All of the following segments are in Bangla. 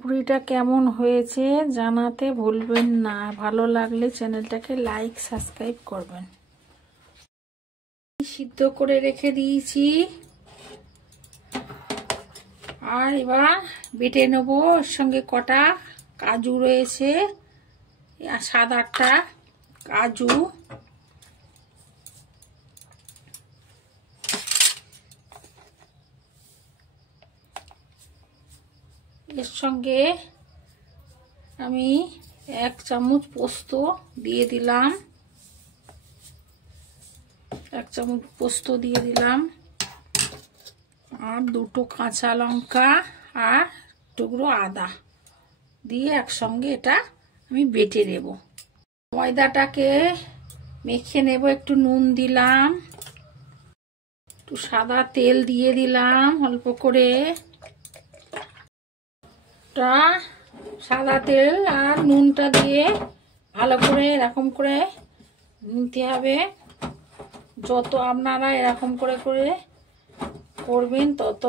পুরিটা কেমন হয়েছে জানাতে ভুলবেন না। ভালো লাগলে চ্যানেলটাকে লাইক সাবস্ক্রাইব করবেন। সিদ্ধ করে রেখে দিয়েছি আর এবার বেটে নেবো। এর সঙ্গে কটা কাজু রয়েছে, 7-8টা কাজু, এর সঙ্গে আমি 1 চামচ পোস্ত দিয়ে দিলাম, 1 চামচ পোস্ত দিয়ে দিলাম, আর 2টো কাঁচা লঙ্কা আর টুকরো আদা দিয়ে একসঙ্গে এটা আমি বেটে নেব। ময়দাটাকে মেখে নেব। একটু নুন দিলাম, একটু সাদা তেল দিয়ে দিলাম অল্প করে। সাদা তেল আর নুনটা দিয়ে ভালো করে এরকম করে নিতে হবে। যত আপনারা এরকম করে করে করবেন তত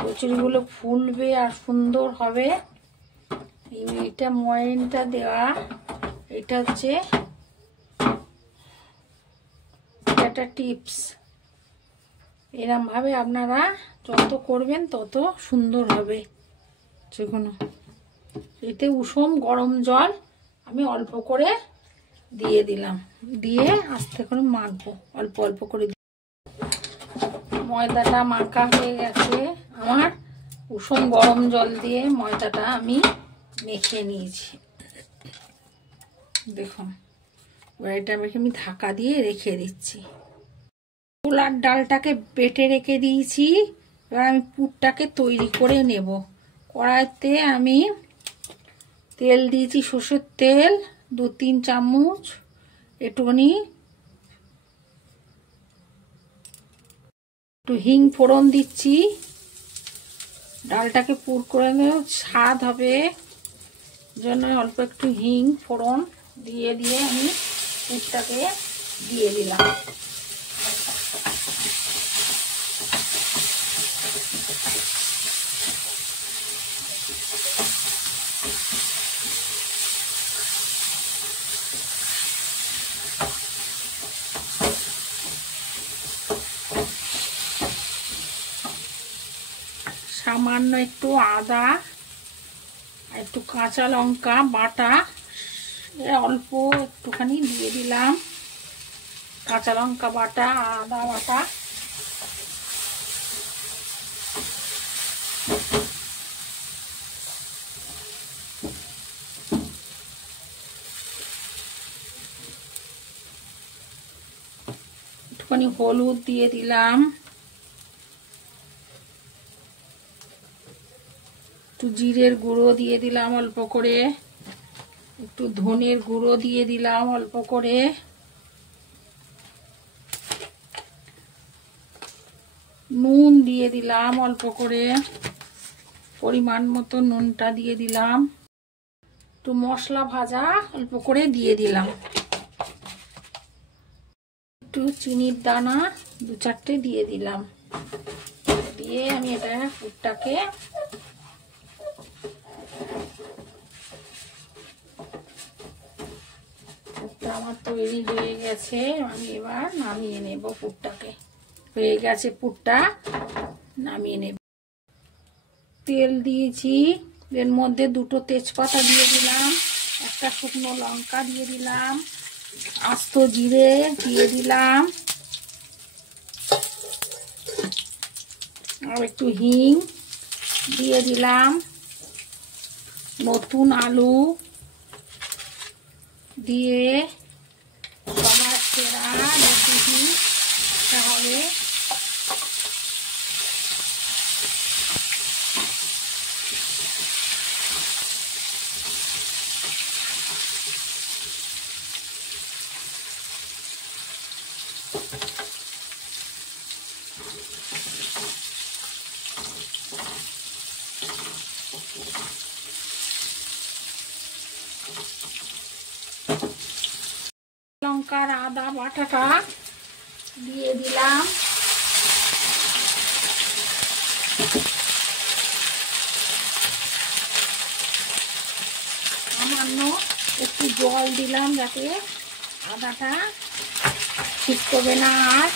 কচুরিগুলো ফুলবে আর সুন্দর হবে। এটা ময়নটা দেওয়া, এটা হচ্ছে একটা টিপস। এরকম ভাবে আপনারা যত করবেন তত সুন্দর হবে। যেকোনো এতে উষম গরম জল আমি অল্প করে দিয়ে দিলাম, দিয়ে আস্তে করে মাখবো অল্প অল্প করে। ময়দাটা মাখা হয়ে গেছে আমার। উষম গরম জল দিয়ে ময়দাটা আমি মেখে নিয়েছি। দেখুন এবার এটা মেখে আমি ঢাকা দিয়ে রেখে দিচ্ছি। ছোলার ডালটাকে বেটে রেখে দিয়েছি। এবার আমি পুরটাকে তৈরি করে নেব। কড়াইতে আমি তেল দিয়েছি, সরষের তেল 2-3 চামচ, একটুখানি একটু হিং ফোড়ন দিচ্ছি। ডালটাকে পুর করে নেব, স্বাদ হবে জন্য অল্প একটু হিং ফোড়ন দিয়ে দিয়ে আমি পুরটাকে দিয়ে দিলাম। সামান্য একটু আদা, একটু কাঁচা লঙ্কা বাটা অল্প একটুখানি দিয়ে দিলাম। কাঁচা লঙ্কা বাটা, আদা বাটা, একটুখানি হলুদ দিয়ে দিলাম, একটু জিরের গুঁড়ো দিয়ে দিলাম অল্প করে, একটু ধনের গুঁড়ো দিয়ে দিলাম অল্প করে, নুন দিয়ে দিলাম অল্প করে, পরিমাণ মতো নুনটা দিয়ে দিলাম, একটু মশলা ভাজা অল্প করে দিয়ে দিলাম, একটু চিনির দানা 2-4টে দিয়ে দিলাম। দিয়ে আমি এটা পুরটাকে আমার তৈরি হয়ে গেছে। আমি এবার নামিয়ে নেব পুরটাকে। হয়ে গেছে পুরটা, নামিয়ে নেব। তেল দিয়েছি, এর মধ্যে 2টো তেজপাতা দিয়ে দিলাম, 1টা শুকনো লঙ্কা দিয়ে দিলাম, আস্ত জিরে দিয়ে দিলাম, আর একটু হিং দিয়ে দিলাম, নতুন আলু দিয়ে সবার সেরা রেসিপিটা হবে। লঙ্কার আদা বাটাটা দিয়ে দিলাম, সামান্য একটু জল দিলাম যাতে আদাটা ঠিক করবে না, আর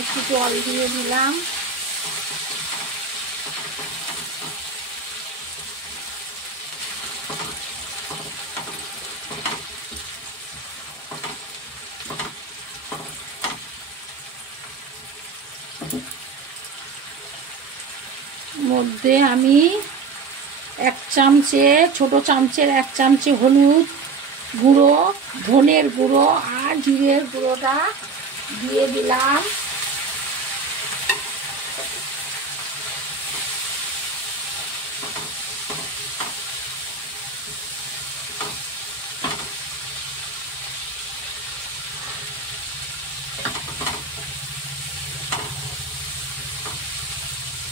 একটু জল দিয়ে দিলাম। মধ্যে আমি এক চামচে, ছোট চামচের এক চামচে হলুদ গুঁড়ো, ধনের গুঁড়ো আর জিরের গুঁড়োটা দিয়ে দিলাম।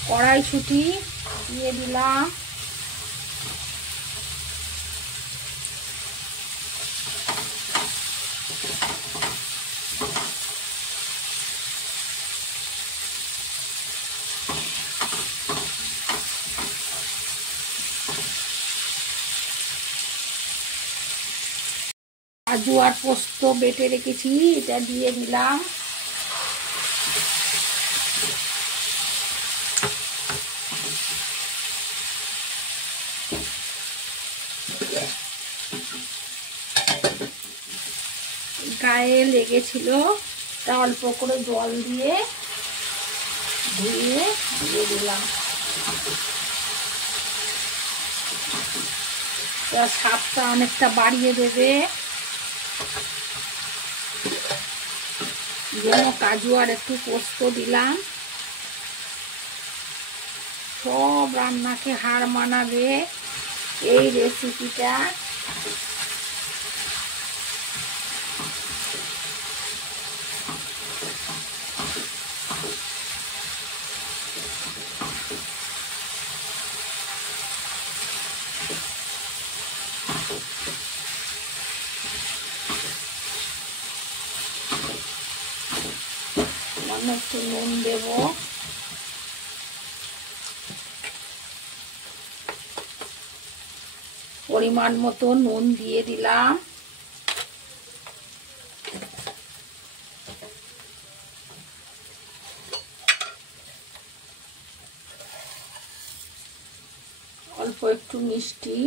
কড়াইশুঁটি দিয়ে দিলাম। কাজু আর পোস্ত বেটে রেখেছি, এটা দিয়ে দিলাম। গায়ে লেগেছিল তা অল্প করে জল দিয়ে ধুয়ে দিয়ে দিলাম। স্বাদটা অনেকটা বাড়িয়ে দেবে, যেন কাজু আর একটু পোস্ত দিলাম। সব রান্নাকে হার মানাবে এই রেসিপিটা। একটু নুন দেব, পরিমাণ মতো নুন দিয়ে দিলাম। অল্প একটু মিষ্টি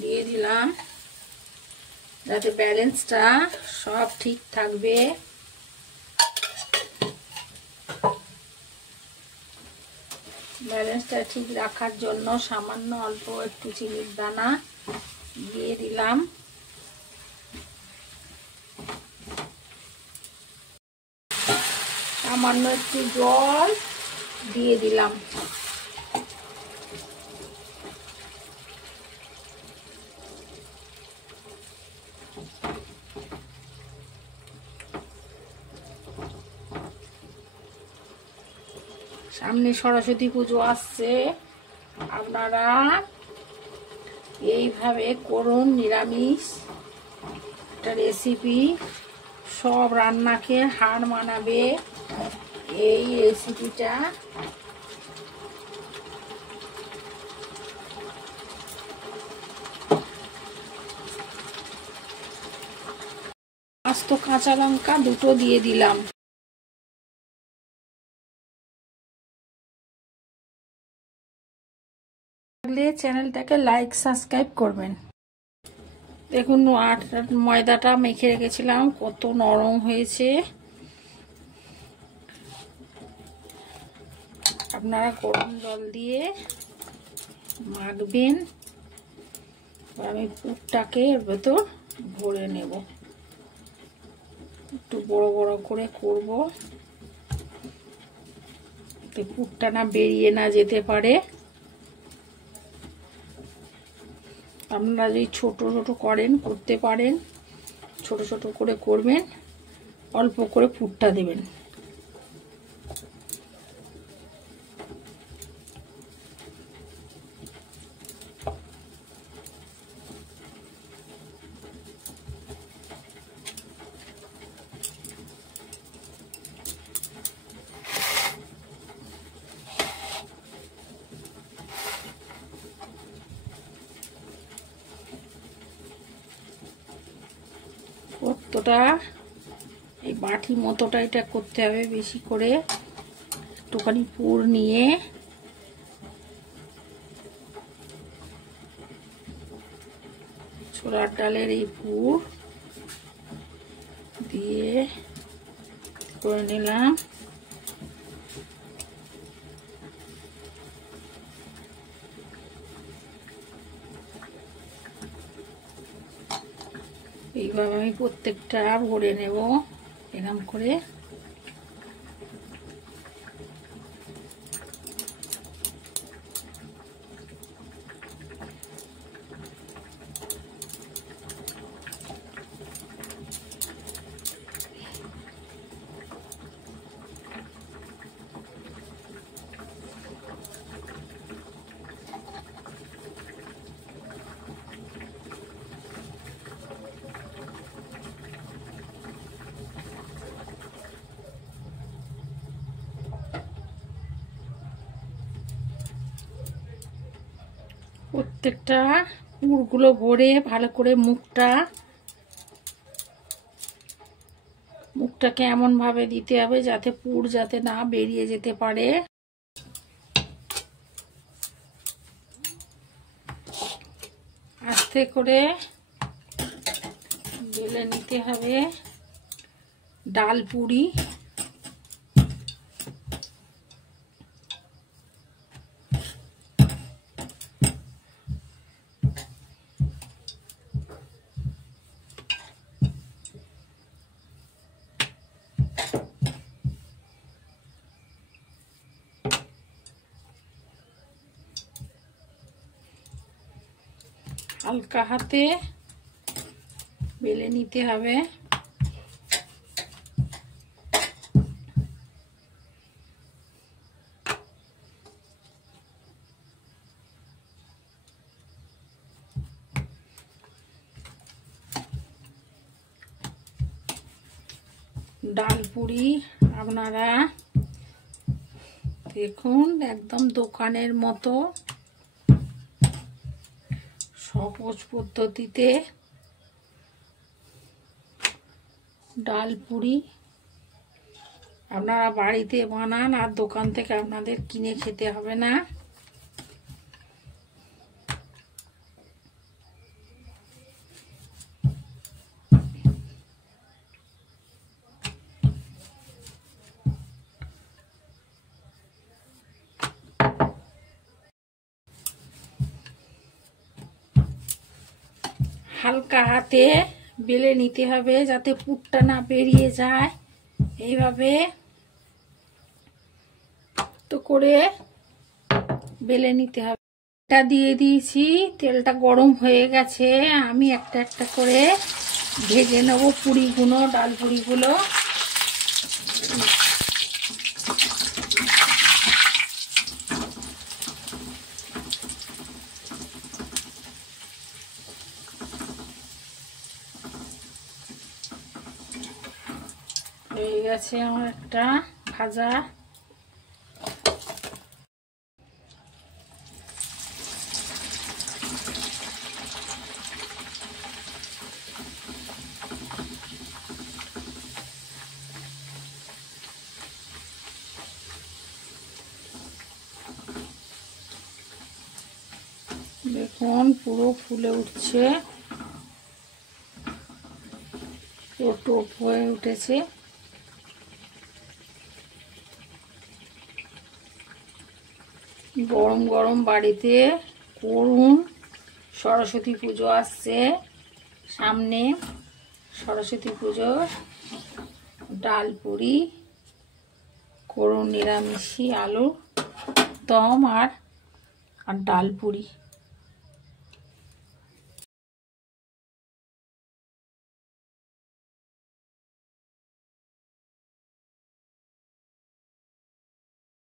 দিয়ে দিলাম যাতে ব্যালেন্সটা সব ঠিক থাকবে। ব্যালেন্সটা ঠিক রাখার জন্য সামান্য অল্প একটু চিনির দানা দিয়ে দিলাম। সামান্য একটু জল দিয়ে দিলাম। সামনে সরস্বতী পুজো আসছে, আপনারা এইভাবে করুন নিরামিষ একটা রেসিপি, সব রান্নাকে হার মানাবে এই রেসিপিটা। আস্ত কাঁচা লঙ্কা দুটো দিয়ে দিলাম। চ্যানেলটাকে লাইক সাবস্ক্রাইব করবেন। দেখুন ময়দাটা মেখে রেখেছিলাম, কত নরম হয়েছে। আপনারা গরম জল দিয়ে মাখবেন। আমি পুরটাকে এর ভেতর ভরে নেব, একটু বড় বড় করে করব, পুরটা না বেরিয়ে না যেতে পারে। আপনারা যদি ছোট ছোট করতে পারেন, ছোট ছোট করে করবেন, অল্প করে পুরটা দেবেন। পোস্তটা এই বাটি মতোটা এটা করতে হবে বেশি করে। একটুখানি পুর নিয়ে ছোলার ডালের এই পুর দিয়ে করে নিলাম। এইভাবে আমি প্রত্যেকটা ভরে নেব এরকম করে। প্রত্যেকটা পুরগুলো ভরে ভালো করে মুখটাকে এমন ভাবে দিতে হবে যাতে পুর যাতে না বেরিয়ে যেতে পারে। আস্তে করে বেলে নিতে হবে ডাল পুরি। হালকা হাতে বেলে নিতে হবে। ডাল পুরি আপনারা দেখুন একদম দোকানের মতো সহজ পদ্ধতিতে ডাল পুরি আপনারা বাড়িতে বানান, আর দোকান থেকে আপনাদের কিনে খেতে হবে না। হালকা হাতে বেলে নিতে হবে যাতে পুরটা না বেরিয়ে যায়। এইভাবে তো করে বেলে নিতে হবে। এটা দিয়ে দিয়েছি, তেলটা গরম হয়ে গেছে। আমি একটা একটা করে ভেজে নেব পুরিগুলো, ডাল পুরিগুলো। হয়ে গেছে আমার একটা ভাজা। দেখুন পুরো ফুলে উঠছে, পুরো টোপ হয়ে উঠেছে। গরম গরম বাড়িতে করুন। সরস্বতী পুজো আসছে সামনে, সরস্বতী পুজোর ডাল পুরি করুন, নিরামিষি আলু দম আর ডাল পুরি।